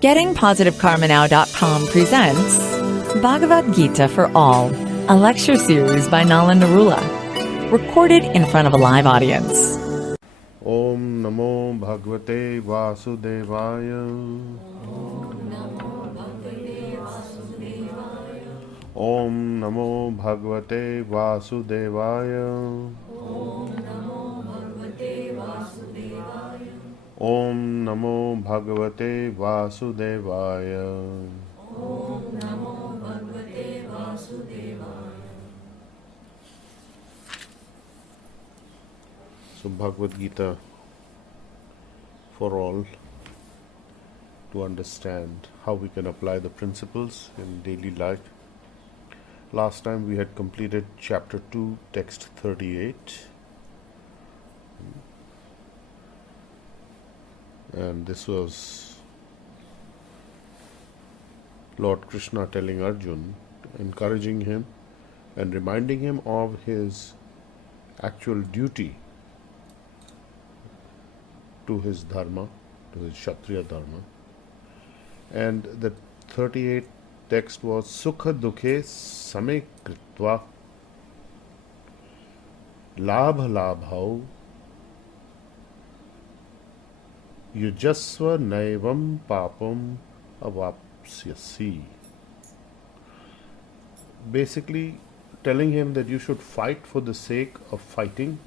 GettingPositiveKarmaNow.com presents Bhagavad Gita for All, a lecture series by Nalanda Narula, recorded in front of a live audience. Om Namo Bhagavate Vasudevaya. Om Namo Bhagavate Vasudevaya. Om Namo Bhagavate Vasudevaya. So Bhagavad Gita for all, to understand how we can apply the principles in daily life. Last time we had completed chapter 2, text 38. And this was Lord Krishna telling Arjun, encouraging him and reminding him of his actual duty to his dharma, to his Kshatriya dharma. And the 38th text was Sukha Dukhe Same Kritva Labha Labhau Yujasva Naivam Papam Avapsyasi. Basically telling him that you should fight for the sake of fighting,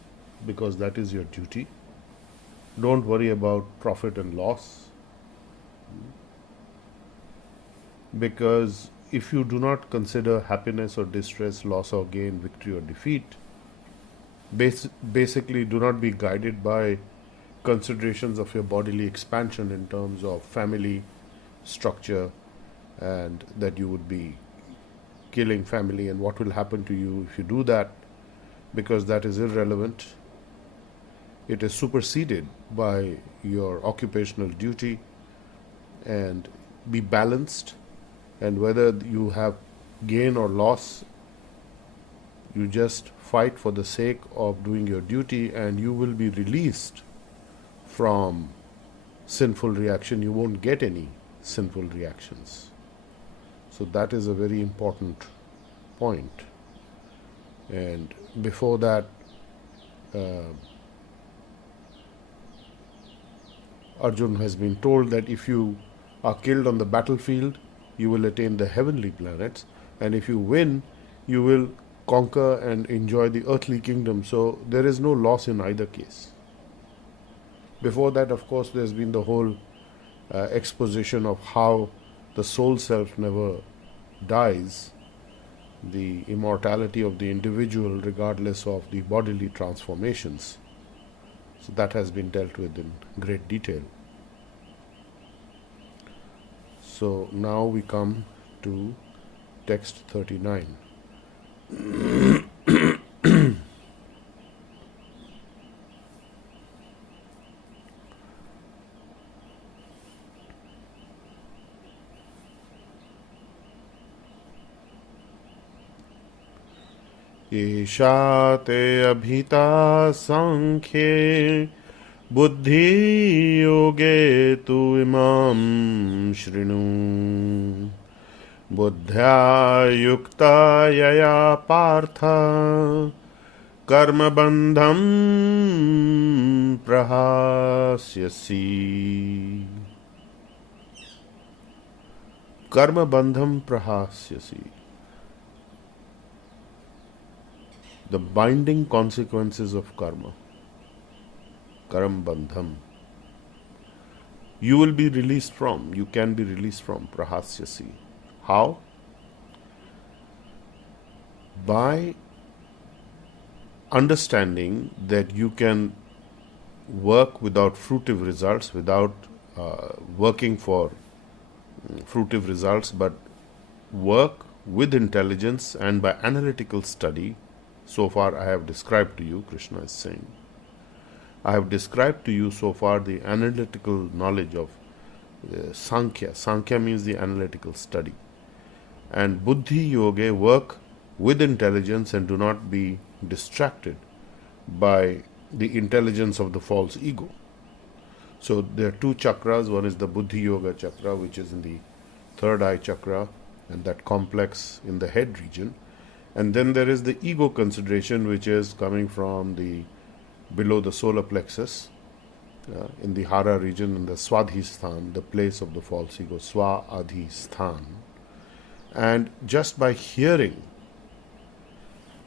because that is your duty. Don't worry about profit and loss, because if you do not consider happiness or distress, loss or gain, victory or defeat, basically do not be guided by considerations of your bodily expansion in terms of family structure, and that you would be killing family and what will happen to you if you do that, because that is irrelevant. It is superseded by your occupational duty, and be balanced, and whether you have gain or loss, you just fight for the sake of doing your duty, and you will be released from sinful reaction. You won't get any sinful reactions. So that is a very important point. And before that, Arjun has been told that if you are killed on the battlefield, you will attain the heavenly planets, and if you win, you will conquer and enjoy the earthly kingdom. So there is no loss in either case. Before that, of course, there's been the whole exposition of how the soul self never dies, the immortality of the individual regardless of the bodily transformations. So that has been dealt with in great detail. So now we come to text 39. Esha te abhita sankhye buddhi yoge tu imam shrinu buddhya yukta yaya partha karma bandham prahasyasi. Karma bandham prahasyasi. The binding consequences of karma, karam bandham, you will be released from, you can be released from, prahasyasi. How? By understanding that you can work without fruitive results, without working for fruitive results, but work with intelligence and by analytical study. So far I have described to you, Krishna is saying, I have described to you so far the analytical knowledge of Sankhya. Sankhya means the analytical study. And Buddhi Yoga, work with intelligence and do not be distracted by the intelligence of the false ego. So there are two chakras. One is the Buddhi Yoga chakra, which is in the third eye chakra, and that complex in the head region. And then there is the ego consideration, which is coming from the below the solar plexus, in the Hara region, in the Swadhisthana, the place of the false ego, Swa-adhisthana. And just by hearing,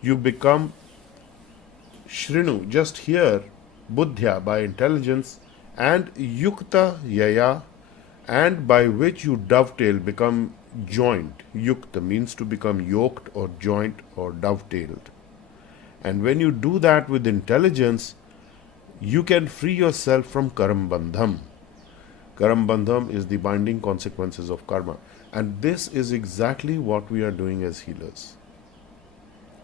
you become Shrinu, just hear, Buddhya, by intelligence, and Yukta Yaya, and by which you dovetail, become joined. Yukta means to become yoked or joint or dovetailed. And when you do that with intelligence, you can free yourself from karambandham. Karambandham is the binding consequences of karma. And this is exactly what we are doing as healers.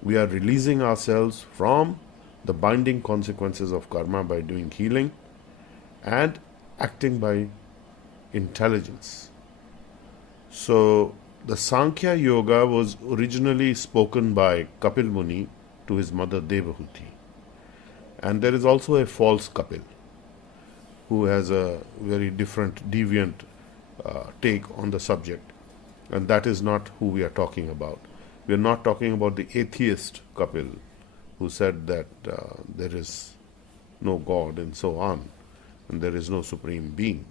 We are releasing ourselves from the binding consequences of karma by doing healing and acting by intelligence. So the Sankhya Yoga was originally spoken by Kapil Muni to his mother Devahuti. And there is also a false Kapil who has a very different, deviant take on the subject. And that is not who we are talking about. We are not talking about the atheist Kapil who said that there is no God and so on, and there is no supreme being.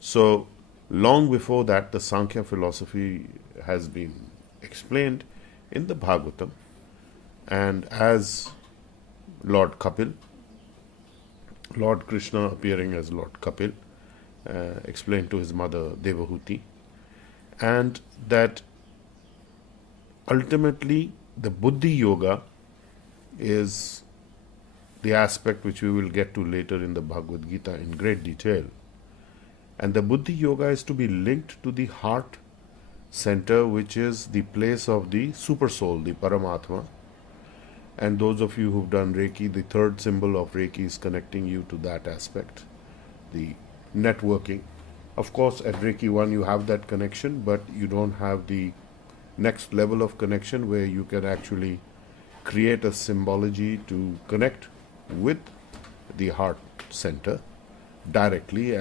So, long before that, the Sankhya philosophy has been explained in the Bhagavatam, and as Lord Kapil, Lord Krishna appearing as Lord Kapil, explained to his mother Devahuti, and that ultimately the Buddhi Yoga is the aspect which we will get to later in the Bhagavad Gita in great detail. And the Buddhi Yoga is to be linked to the heart center, which is the place of the super soul, the Paramatma. And those of you who've done Reiki, the third symbol of Reiki is connecting you to that aspect, the networking. Of course, at Reiki 1 you have that connection, but you don't have the next level of connection where you can actually create a symbology to connect with the heart center directly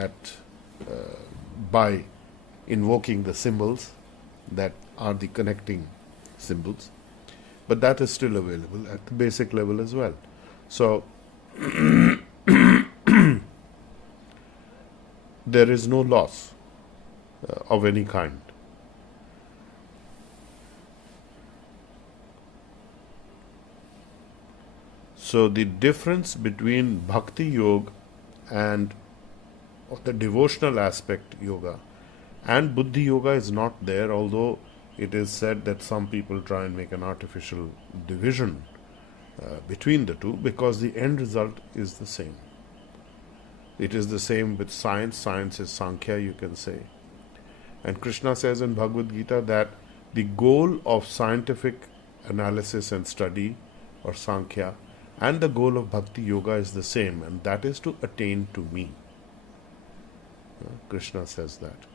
by invoking the symbols that are the connecting symbols. But that is still available at the basic level as well. So there is no loss of any kind. So the difference between Bhakti Yoga and the devotional aspect yoga and Buddhi Yoga is not there, although it is said that some people try and make an artificial division between the two, because the end result is the same. It is the same with science. Science is Sankhya, you can say. And Krishna says in Bhagavad Gita that the goal of scientific analysis and study, or Sankhya, and the goal of Bhakti Yoga is the same, and that is to attain to me. Krishna says that.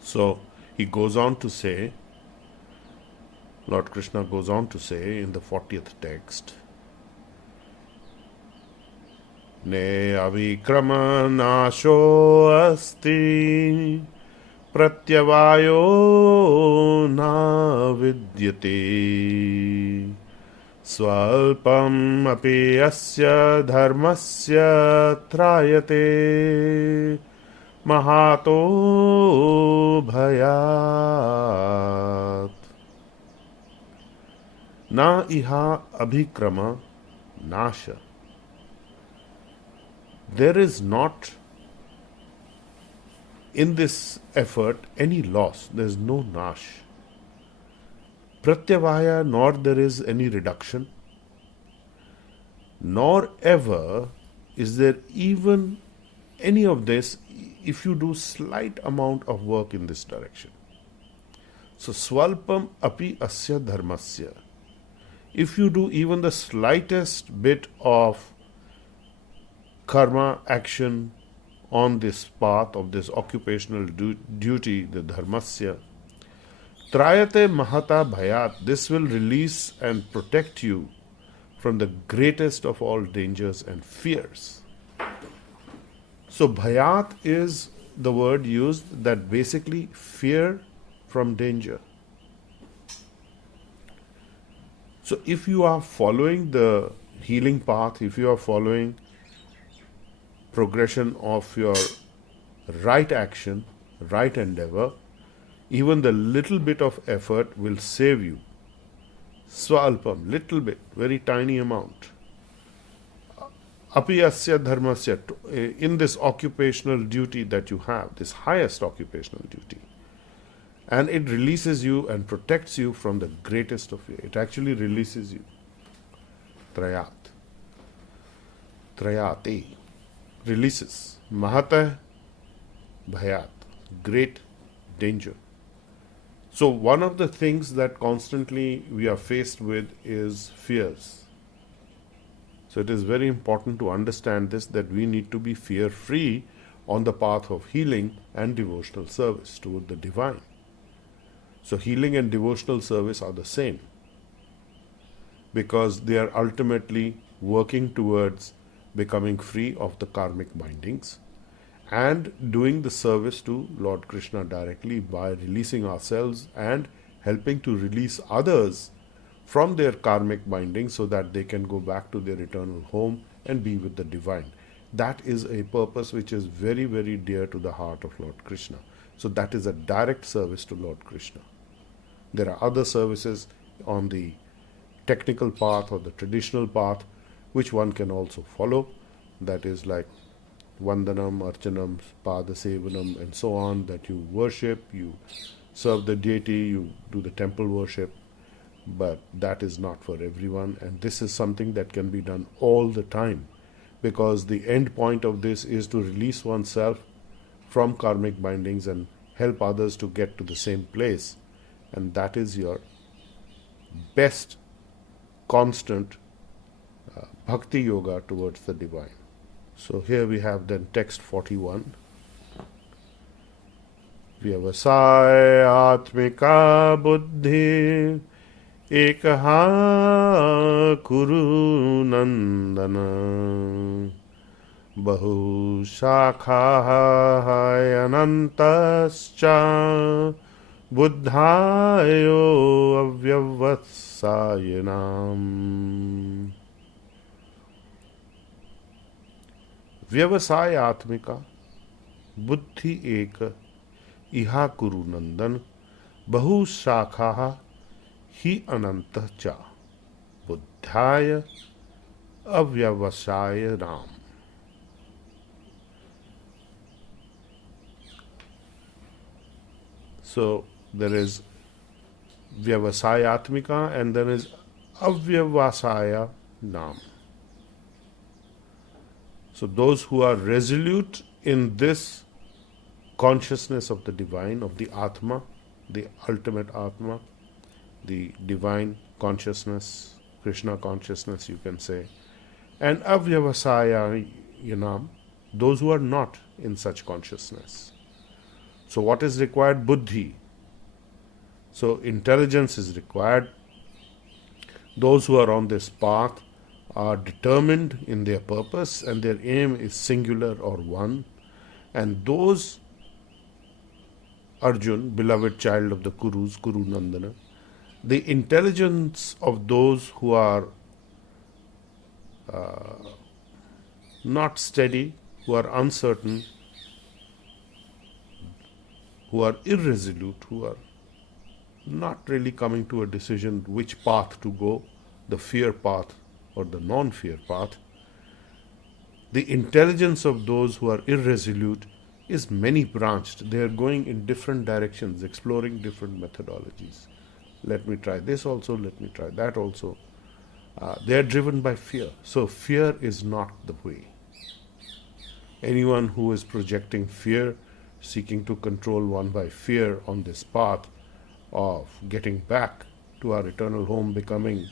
So he goes on to say, Lord Krishna goes on to say in the 40th text, Ne avikrama nasho asti pratyavayo na vidyate swalpam api asya dharmasya trayate mahato bhayat. Na iha abhikrama nasha. There is not in this effort any loss. There is no nash. Pratyavaya, nor there is any reduction, nor ever is there even any of this if you do slight amount of work in this direction. So swalpam api asya dharmasya. If you do even the slightest bit of karma action on this path of this occupational duty, the dharmasya, trayate mahata bhayat, this will release and protect you from the greatest of all dangers and fears. So bhayat is the word used that basically fear from danger. So if you are following the healing path, if you are following progression of your right action, right endeavor, even the little bit of effort will save you. Swalpam, little bit, very tiny amount. Apiyasya dharmasya, in this occupational duty that you have, this highest occupational duty. And it releases you and protects you from the greatest of fear. It actually releases you. Trayat. Trayate. Releases. Mahata bhayat. Great danger. So one of the things that constantly we are faced with is fears. So it is very important to understand this, that we need to be fear-free on the path of healing and devotional service toward the divine. So healing and devotional service are the same, because they are ultimately working towards becoming free of the karmic bindings and doing the service to Lord Krishna directly by releasing ourselves and helping to release others from their karmic bindings so that they can go back to their eternal home and be with the divine. That is a purpose which is very, very dear to the heart of Lord Krishna. So that is a direct service to Lord Krishna. There are other services on the technical path or the traditional path which one can also follow. That is like Vandanam, Archanam, Padasevanam, and so on, that you worship, you serve the deity, you do the temple worship. But that is not for everyone, and this is something that can be done all the time, because the end point of this is to release oneself from karmic bindings and help others to get to the same place. And that is your best constant bhakti yoga towards the divine. So here we have then text 41. Vyavasayatmika buddhi ekaha kuru nandana bahu shakhaha anantascha buddhayo avyavasayanam. व्यवसाय आत्मिका बुद्धि एक इहा कुरु नंदन बहु शाखा ही अनंत च बुद्धाय अव्यवसाय Ram. So there is vyavasayatmika and there is avyavasaya nam. So those who are resolute in this consciousness of the divine, of the Atma, the ultimate Atma, the divine consciousness, Krishna consciousness you can say, and avyavasaya yanam, those who are not in such consciousness. So what is required? Buddhi. So intelligence is required. Those who are on this path are determined in their purpose and their aim is singular or one. And those, Arjun, beloved child of the Kurus, Kuru Nandana, the intelligence of those who are not steady, who are uncertain, who are irresolute, who are not really coming to a decision which path to go, the fear path or the non-fear path. The intelligence of those who are irresolute is many-branched. They are going in different directions, exploring different methodologies. Let me try this also, let me try that also. They are driven by fear. So fear is not the way. Anyone who is projecting fear, seeking to control one by fear on this path of getting back to our eternal home, becoming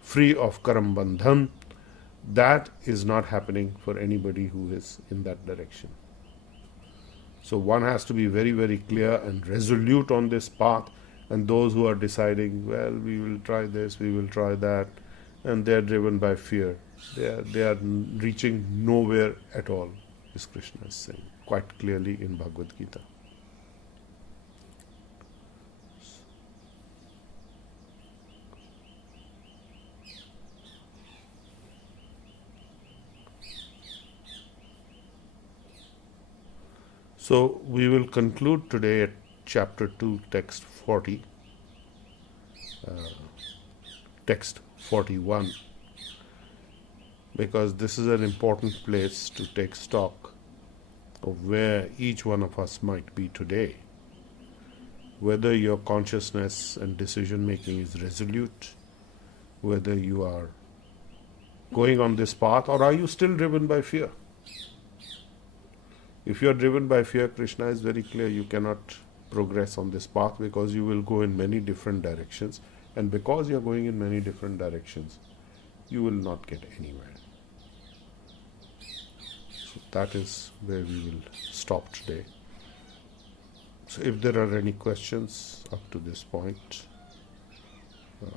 free of karam bandhan, that is not happening for anybody who is in that direction. So one has to be very, very clear and resolute on this path, and those who are deciding, well, we will try this, we will try that, and they are driven by fear, they are reaching nowhere at all. is Krishna is saying quite clearly in Bhagavad Gita. So we will conclude today at chapter 2, text 40, text 41, because this is an important place to take stock of where each one of us might be today. Whether your consciousness and decision making is resolute, whether you are going on this path, or are you still driven by fear? If you are driven by fear, Krishna is very clear, you cannot progress on this path because you will go in many different directions, and because you are going in many different directions, you will not get anywhere. So that is where we will stop today. So if there are any questions up to this point, I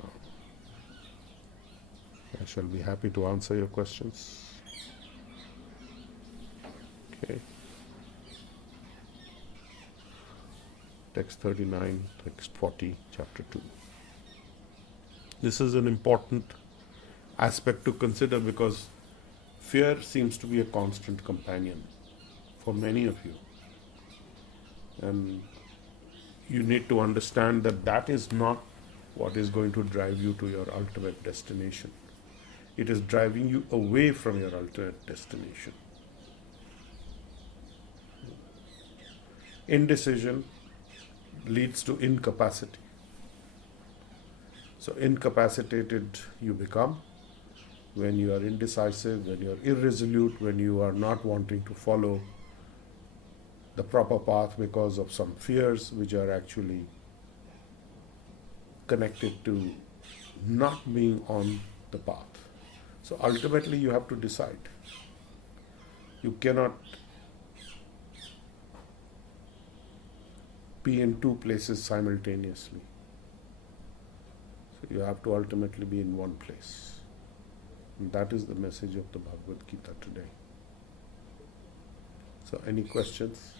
shall be happy to answer your questions. Okay. Text 39, text 40, chapter 2. This is an important aspect to consider because fear seems to be a constant companion for many of you. And you need to understand that that is not what is going to drive you to your ultimate destination. It is driving you away from your ultimate destination. Indecision leads to incapacity. So incapacitated you become when you are indecisive, when you are irresolute, when you are not wanting to follow the proper path because of some fears which are actually connected to not being on the path. So ultimately you have to decide. You cannot be in two places simultaneously. So you have to ultimately be in one place. And that is the message of the Bhagavad Gita today. So any questions?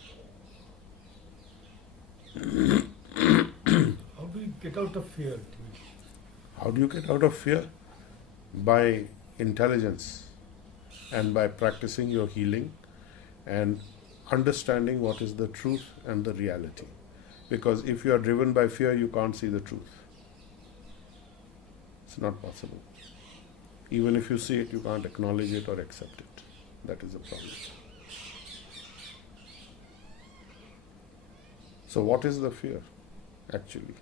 How do you get out of fear? How do you get out of fear? By intelligence and by practicing your healing and understanding what is the truth and the reality. Because if you are driven by fear, you can't see the truth. It's not possible. Even if you see it, you can't acknowledge it or accept it. That is the problem. So what is the fear, actually?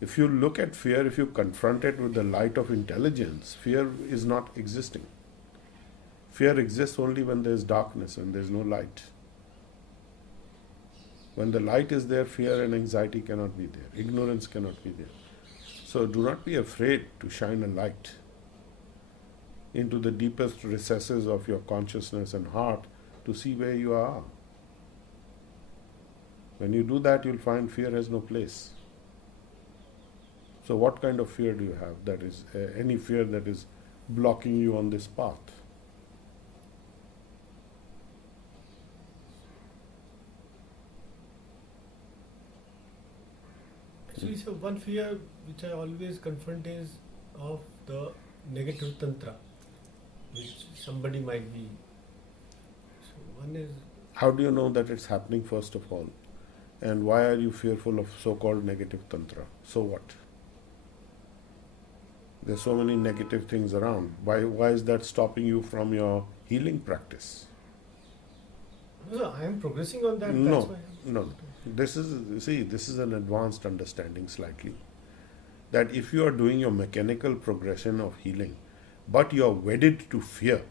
If you look at fear, if you confront it with the light of intelligence, fear is not existing. Fear exists only when there is darkness, when there is no light. When the light is there, fear and anxiety cannot be there. Ignorance cannot be there. So do not be afraid to shine a light into the deepest recesses of your consciousness and heart to see where you are. When you do that, you'll find fear has no place. So what kind of fear do you have? That is any fear that is blocking you on this path. Actually, so one fear which I always confront is of the negative tantra, which somebody might be. So one is... How do you know that it's happening, first of all? And why are you fearful of so-called negative tantra? So what? There's so many negative things around. Why is that stopping you from your healing practice? No, I am progressing on that. No, that's why no. This is an advanced understanding slightly. That if you are doing your mechanical progression of healing, but you are wedded to fear,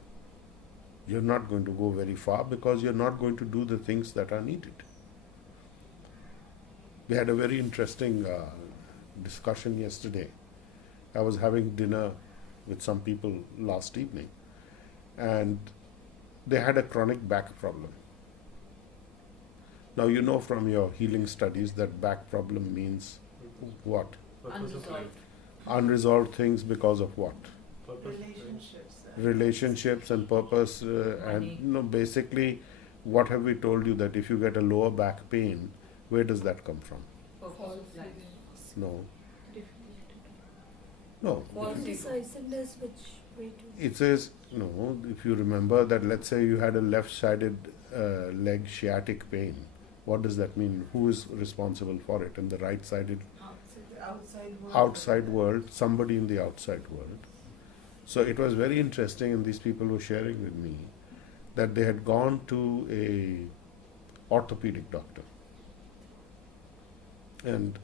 you're not going to go very far because you're not going to do the things that are needed. We had a very interesting discussion yesterday. I was having dinner with some people last evening, and they had a chronic back problem. Now you know from your healing studies that back problem means what? Unresolved Unresolved things because of what? relationships relationships and purpose, and basically, what have we told you that if you get a lower back pain, where does that come from? No, no. Decisiveness, which way to. It says no. If you remember that, let's say you had a left-sided leg sciatic pain. What does that mean? Who is responsible for it? And the right-sided outside world, somebody in the outside world. So it was very interesting, and these people were sharing with me that they had gone to a orthopedic doctor, and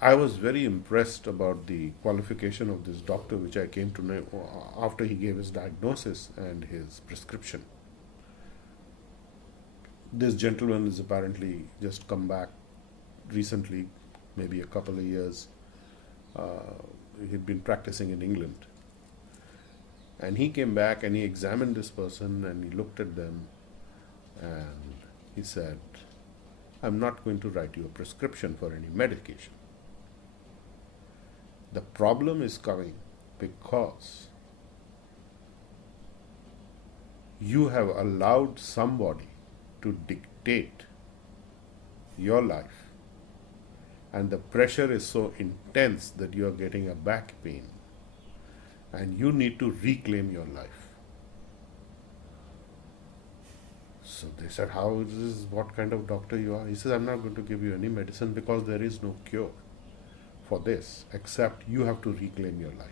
I was very impressed about the qualification of this doctor, which I came to know after he gave his diagnosis and his prescription. This gentleman is apparently just come back recently, maybe a couple of years. He'd been practicing in England. And he came back and he examined this person and he looked at them and he said, I'm not going to write you a prescription for any medication. The problem is coming because you have allowed somebody to dictate your life, and the pressure is so intense that you are getting a back pain, and you need to reclaim your life. So they said, how is this, what kind of doctor you are? He says, I'm not going to give you any medicine because there is no cure for this, except you have to reclaim your life.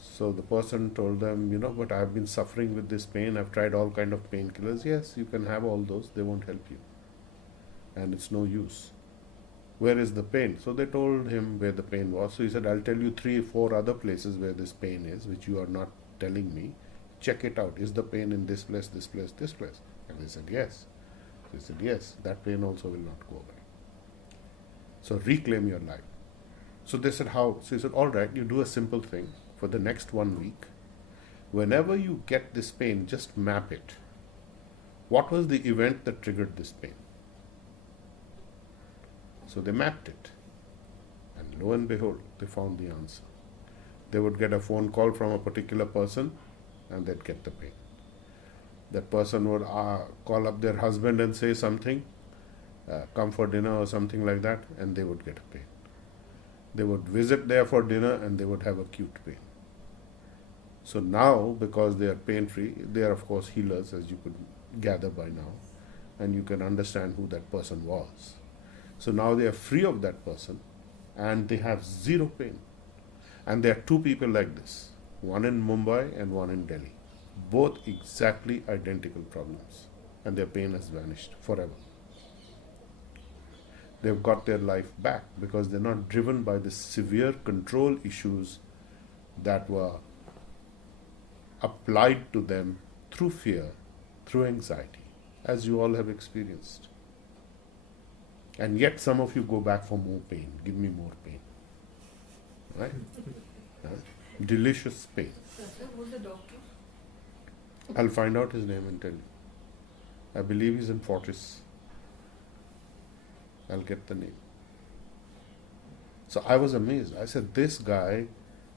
So the person told them, but I've been suffering with this pain. I've tried all kind of painkillers. Yes, you can have all those. They won't help you. And it's no use. Where is the pain? So they told him where the pain was. So he said, I'll tell you 3 or 4 other places where this pain is, which you are not telling me. Check it out. Is the pain in this place, this place, this place? And they said, yes. So he said, yes, that pain also will not go away. So reclaim your life. So they said, how? So he said, all right, you do a simple thing. For the next 1 week, whenever you get this pain, just map it. What was the event that triggered this pain? So they mapped it. And lo and behold, they found the answer. They would get a phone call from a particular person and they'd get the pain. That person would call up their husband and say something, come for dinner or something like that, and they would get a pain. They would visit there for dinner and they would have acute pain. So now, because they are pain-free, they are of course healers, as you could gather by now, and you can understand who that person was. So now they are free of that person and they have zero pain. And there are 2 people like this, one in Mumbai and one in Delhi. Both exactly identical problems, and their pain has vanished forever. They've got their life back because they're not driven by the severe control issues that were applied to them through fear, through anxiety, as you all have experienced. And yet some of you go back for more pain. Give me more pain. Right? Delicious pain. Who's the doctor? I'll find out his name and tell you. I believe he's in Fortis. I'll get the name. So I was amazed. I said, this guy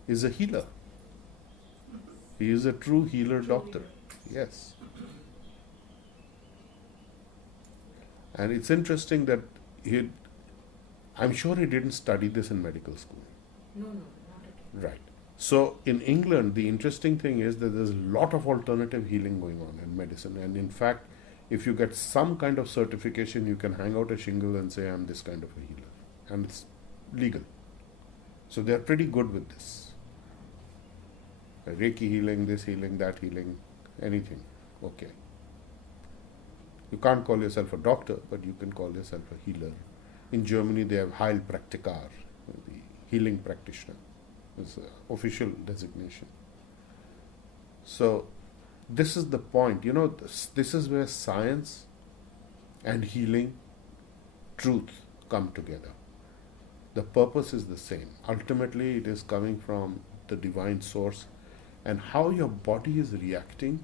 is a healer. He is a true healer doctor. Yes. And it's interesting that I'm sure he didn't study this in medical school. No, not at all. Right. So in England, the interesting thing is that there's a lot of alternative healing going on in medicine. And in fact, if you get some kind of certification, you can hang out a shingle and say, I'm this kind of a healer. And it's legal. So they're pretty good with this. Reiki healing, this healing, that healing, anything. Okay. You can't call yourself a doctor, but you can call yourself a healer. In Germany, they have Heilpraktiker, the healing practitioner. It's an official designation. So this is the point. This is where science and healing, truth come together. The purpose is the same. Ultimately, it is coming from the divine source, and how your body is reacting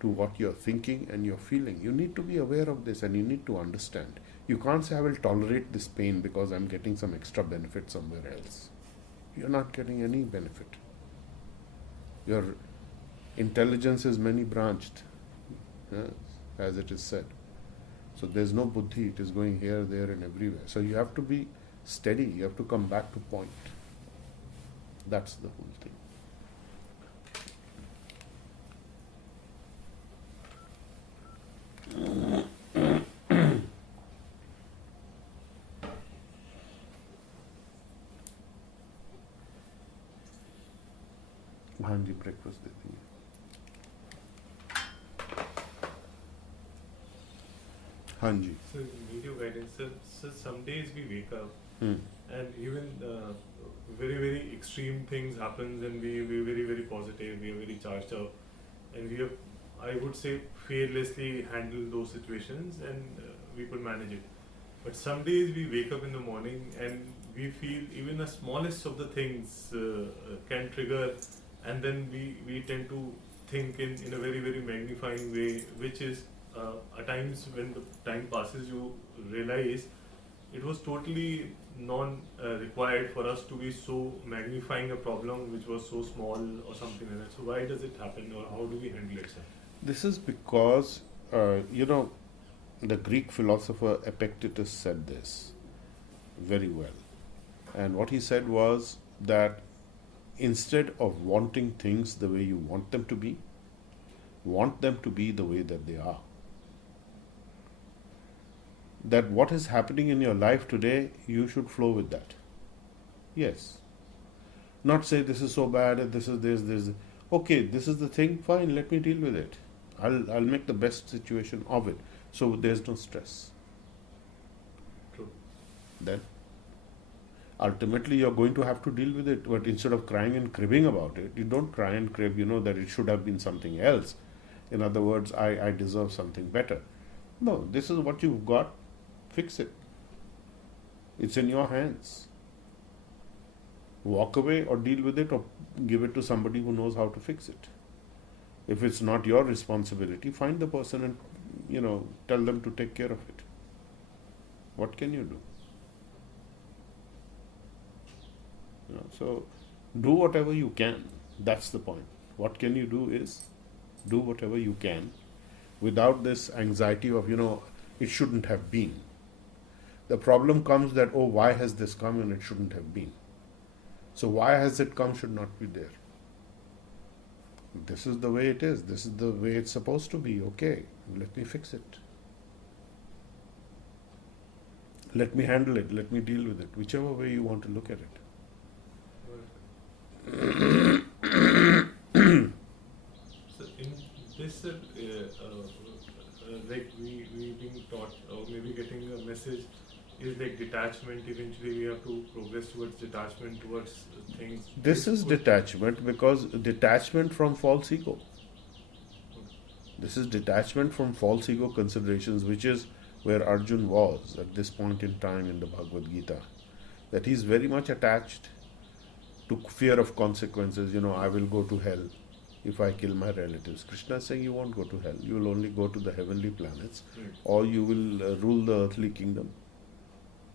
to what you're thinking and you're feeling. You need to be aware of this and you need to understand. You can't say, I will tolerate this pain because I'm getting some extra benefit somewhere else. you're not getting any benefit. Your intelligence is many branched, as it is said. So there's no buddhi, it is going here, there, and everywhere. So you have to be steady, you have to come back to point. That's the whole thing. हाँ जी breakfast देती हैं हाँ जी So, need your guidance. So some days we wake up Hmm. and even very, very extreme things happens and we're very, very positive, we are very charged up and we have, I would say, fearlessly handle those situations and we could manage it. But some days we wake up in the morning and we feel even the smallest of the things can trigger, and then we tend to think in a very, very magnifying way, which is at times when the time passes you realize it was totally non-required for us to be so magnifying a problem which was so small or something like that. So why does it happen, or how do we handle it, sir? This is because, the Greek philosopher Epictetus said this very well. And what he said was that instead of wanting things the way you want them to be, want them to be the way that they are. That what is happening in your life today, you should flow with that. Yes. Not say this is so bad and this is this. Okay, this is the thing, fine, let me deal with it. I'll make the best situation of it. So there's no stress. True. Then ultimately you're going to have to deal with it. But instead of crying and cribbing about it, you don't cry and crib, that it should have been something else. In other words, I deserve something better. No, this is what you've got. Fix it. It's in your hands. Walk away or deal with it, or give it to somebody who knows how to fix it. If it's not your responsibility, find the person and tell them to take care of it. What can you do? So do whatever you can. That's the point. What can you do is do whatever you can without this anxiety of it shouldn't have been. The problem comes that, why has this come and it shouldn't have been? So why has it come should not be there. This is the way it is. This is the way it's supposed to be. Okay, let me fix it. Let me handle it. Let me deal with it. Whichever way you want to look at it. So in this, like we being taught, or maybe getting a message, is like detachment. Eventually, we have to progress towards detachment, towards things. This is detachment, because detachment from false ego. This is detachment from false ego considerations, which is where Arjun was at this point in time in the Bhagavad Gita. That he's very much attached to fear of consequences. I will go to hell if I kill my relatives. Krishna is saying you won't go to hell. You will only go to the heavenly planets, or you will rule the earthly kingdom.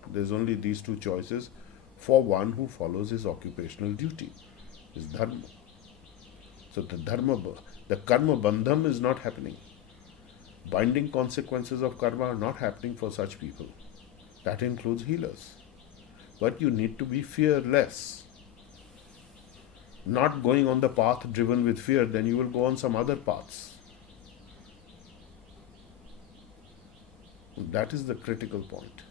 There's only these two choices for one who follows his occupational duty, his dharma. So the karma bandham is not happening. Binding consequences of karma are not happening for such people. That includes healers. But you need to be fearless. Not going on the path driven with fear, then you will go on some other paths. That is the critical point.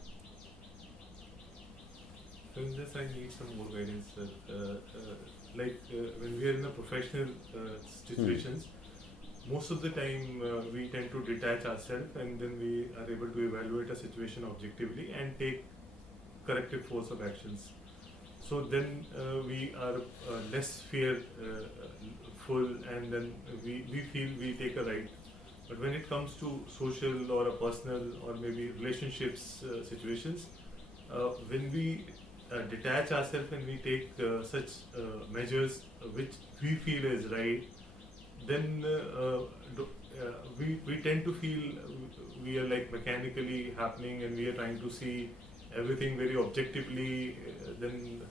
So in this, I need some more guidance, sir. When we are in a professional situations, most of the time we tend to detach ourselves, and then we are able to evaluate a situation objectively and take corrective course of actions. So then we are less fearful, and then we feel we take a ride. But when it comes to social or a personal or maybe relationships situations, when we detach ourselves and we take such measures which we feel is right, then we tend to feel we are like mechanically happening, and we are trying to see everything very objectively. Then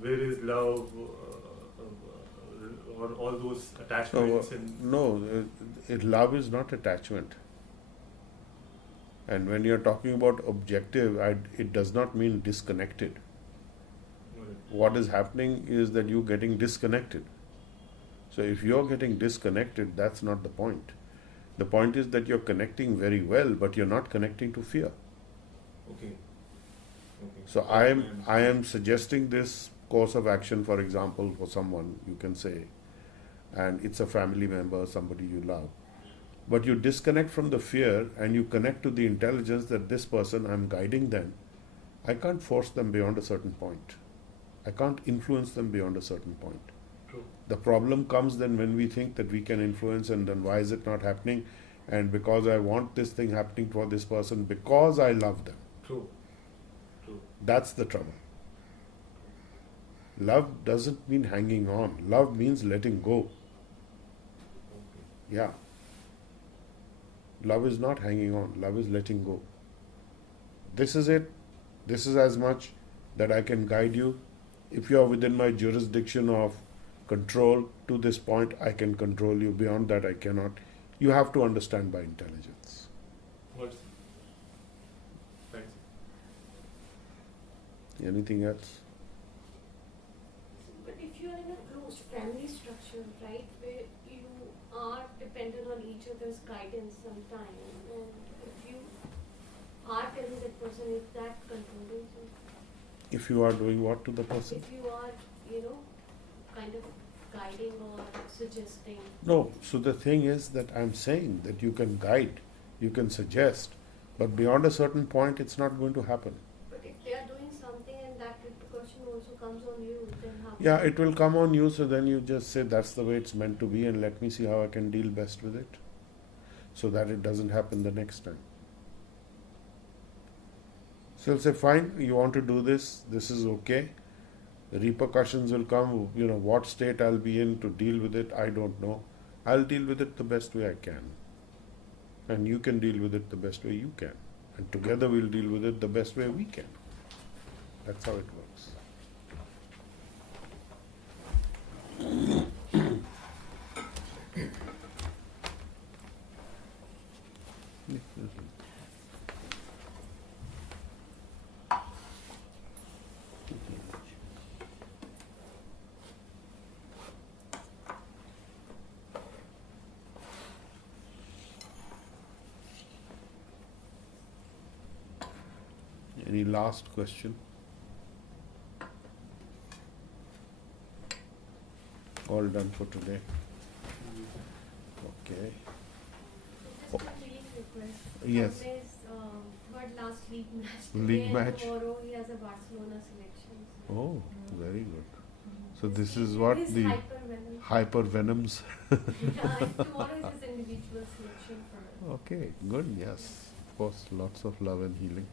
where is love or all those attachments and love is not attachment. And when you're talking about objective, it does not mean disconnected. What is happening is that you're getting disconnected. So if you're getting disconnected, that's not the point. The point is that you're connecting very well, but you're not connecting to fear. Okay. So I am suggesting this course of action, for example, for someone, you can say, and it's a family member, somebody you love. But you disconnect from the fear and you connect to the intelligence that this person, I'm guiding them. I can't force them beyond a certain point. I can't influence them beyond a certain point. True. The problem comes then when we think that we can influence, and then why is it not happening? And because I want this thing happening for this person, because I love them. True. That's the trouble. Love doesn't mean hanging on. Love means letting go. Yeah. Love is not hanging on. Love is letting go. This is it. This is as much that I can guide you. If you are within my jurisdiction of control to this point, I can control you. Beyond that, I cannot. You have to understand by intelligence. Thanks. Anything else? But if you are in a closed family structure, right, where you are dependent on each other's guidance sometimes, and if you are telling that person, is that controlling you? If you are doing what to the person? If you are, kind of guiding or suggesting. No. So the thing is that I'm saying that you can guide, you can suggest, but beyond a certain point, it's not going to happen. But if they are doing something and that repercussion also comes on you, then how? Yeah, it will come on you, so then you just say that's the way it's meant to be and let me see how I can deal best with it so that it doesn't happen the next time. So you'll say, fine, you want to do this is okay. The repercussions will come, what state I'll be in to deal with it, I don't know. I'll deal with it the best way I can. And you can deal with it the best way you can. And together we'll deal with it the best way we can. That's how it works. Any last question? All done for today. Okay. Just a brief request. Yes. His third last league match. League Today match. And tomorrow he has a Barcelona selection. Oh, very good. So this is what His the hypervenoms. hypervenoms. Yeah, and tomorrow is his individual selection for. Okay, good. Yes, of course, lots of love and healing.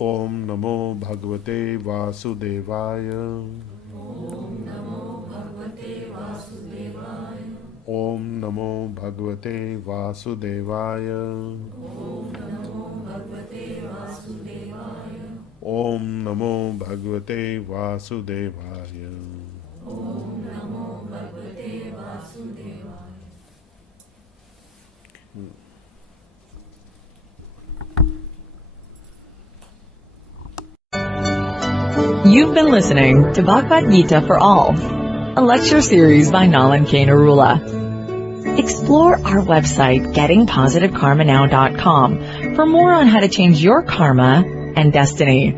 Om Namo Bhagavate Vasudevaya. Om Namo Bhagavate Vasudevaya. Om Namo Bhagavate Vasudevaya. Om Namo Bhagavate Vasudevaya. Om Namo Bhagavate Vasudevaya. Om Namo Bhagavate Vasudevaya. You've been listening to Bhagavad Gita for All, a lecture series by Nalan K. Narula. Explore our website, gettingpositivekarmanow.com, for more on how to change your karma and destiny.